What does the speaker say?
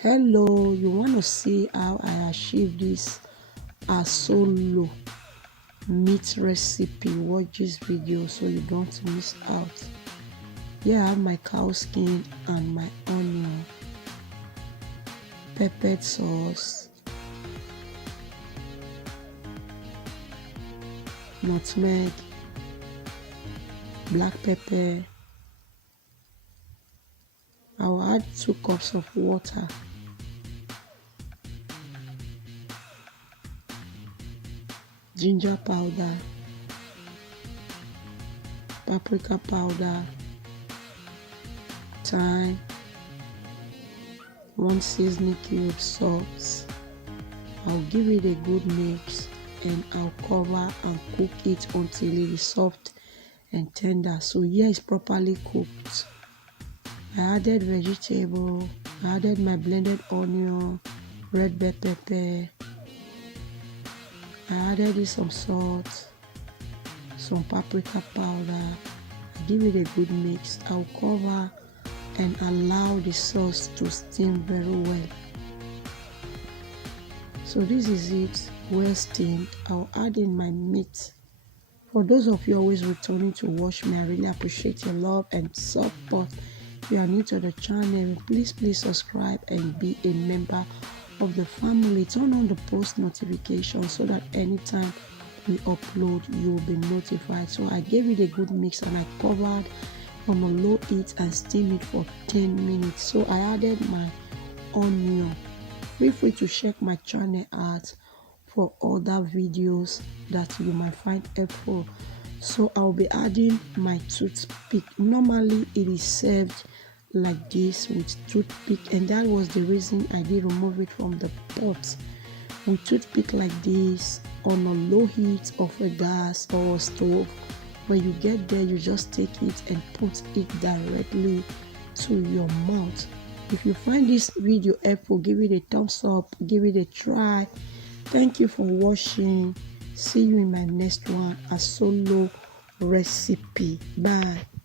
Hello, you want to see how I achieve this asolo meat recipe? Watch this video so you don't miss out. Here I have my cow skin and my onion, pepper sauce, nutmeg, black pepper. I will add 2 cups of water, ginger powder, paprika powder, thyme, 1 seasoning cube, salt. I'll give it a good mix and I'll cover and cook it until it is soft and tender. So here is properly cooked. I added vegetable, I added my blended onion, red bell pepper, I added some salt, some paprika powder. I give it a good mix. I'll cover and allow the sauce to steam very well. So this is it, well steamed. I'll add in my meat. For those of you always returning to watch me, I really appreciate your love and support. If you are new to the channel, please subscribe and be a member of the family. Turn on the post notification so that anytime we upload, you will be notified. So I gave it a good mix and I covered on a low heat and steam it for 10 minutes. So I added my onion. Feel free to check my channel out for other videos that you might find helpful. So I'll be adding my toothpick. Normally it is served like this with toothpick, and that was the reason I did remove it from the pot. With toothpick like this on a low heat of a gas or a stove, when you get there, you just take it and put it directly to your mouth. If you find this video helpful, give it a thumbs up, give it a try. Thank you for watching. See you in my next one, asolo recipe. Bye.